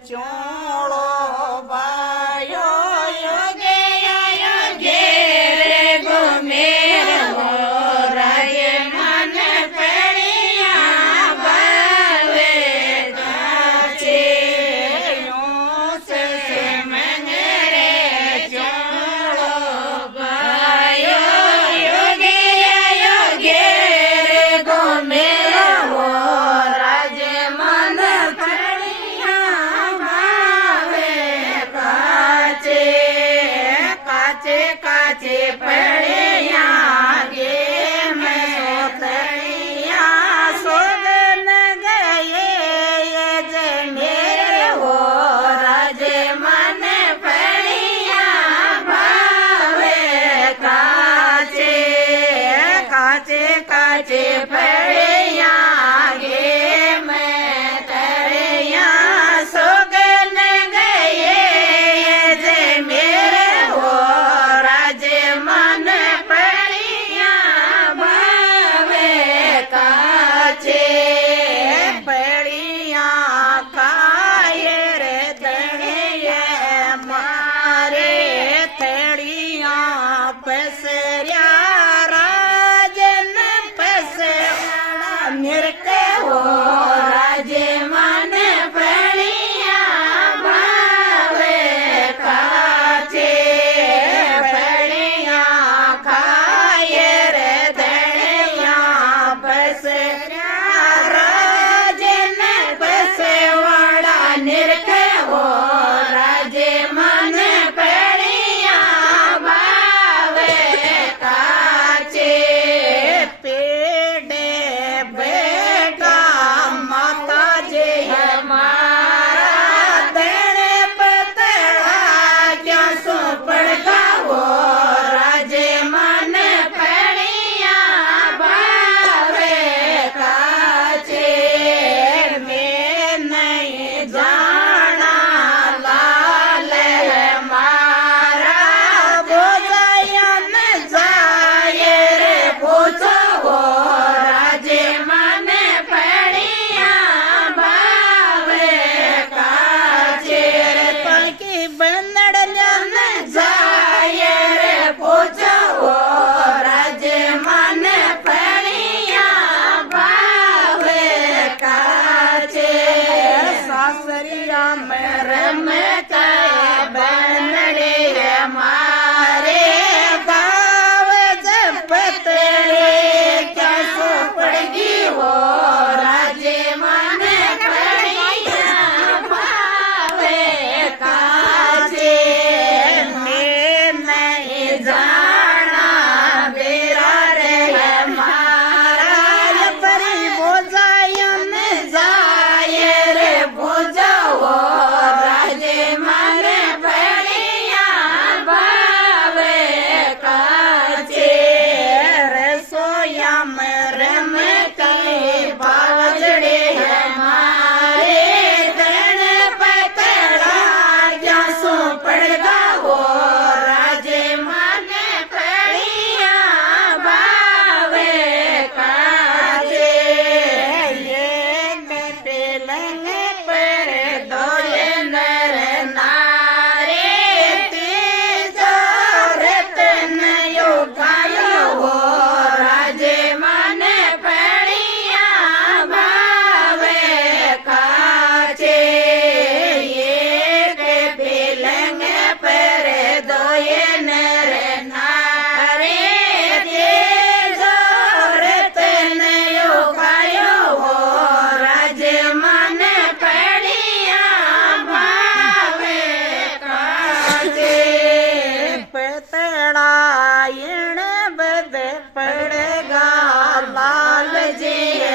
ચોળો ભાયો યોગે યોગે રે ગોમેર હો રાજે મન પડિયા બાવે કાચે સે મંગરે ચોળો ભાયો યોગે યોગે રે ગોમેર હો રાજે મન પડિયા બાવે કાચે કાચે કાચે પડ્યા ગે મેં સોતળિયા સોગન ગયે જે મેરે હો રાજે મન પડિયા ભાવે કાચે કાચે કાચે પડ્યા ગે મેં તળિયા સોગન ગયે જે મેરે હો રાજે મન પડિયા ભાવે કાચે પડિયા ખાય રે તળિયે મારે થળિયા પસર્યા રાજન પસર્યા નિરતે હો રાજે મન પડિયા ભાવે કાચે પડિયા ખાય રે ધણિયા પસર્યા રાજન પસવાડા નિરખે હો રાજે મન પડિયા ભાવે કાચે પેડે બેઠા માતાજી મારા ધણે પતળા ક્યાં શું પડગાવો રાજે મન પડિયા ભાવે કાચે મેં નહીં જાણા લાલ મારા બોજાયન જાય રે પૂછો રાજે મન પડિયા ભાવે કાચે તણકી બંદડ જાય રે પૂછો રાજે મન પડિયા ભાવે કાચે સાસરિયા મેં રમે કઈ બંદડે મારે ગાવ જપતરે ક્યાં સો પડગી હો રાજે મન પડિયા ભાવે કાચે મેં નહીં જાણા બેરા રે મારા પરી બોજાયન જાય રે બોજાવો રાજે મન પડિયા ભાવે કાચે રસોયા મેં રમે કઈ બાવજડે મારે ધણ પતળા ક્યાં શું પડગાવો રાજે મન પડિયા ભાવે કાચે પેલંગ પર દોય નર નારે તેજો રતન યોગાયો હો રાજે મન પડિયા ભાવે કાચે એક પેલંગ પર દોય નર નારે તેજો રતન યોગાયો હો રાજે મન પડિયા ભાવે કાચે પતળાયણ બધ પડગા લાલજી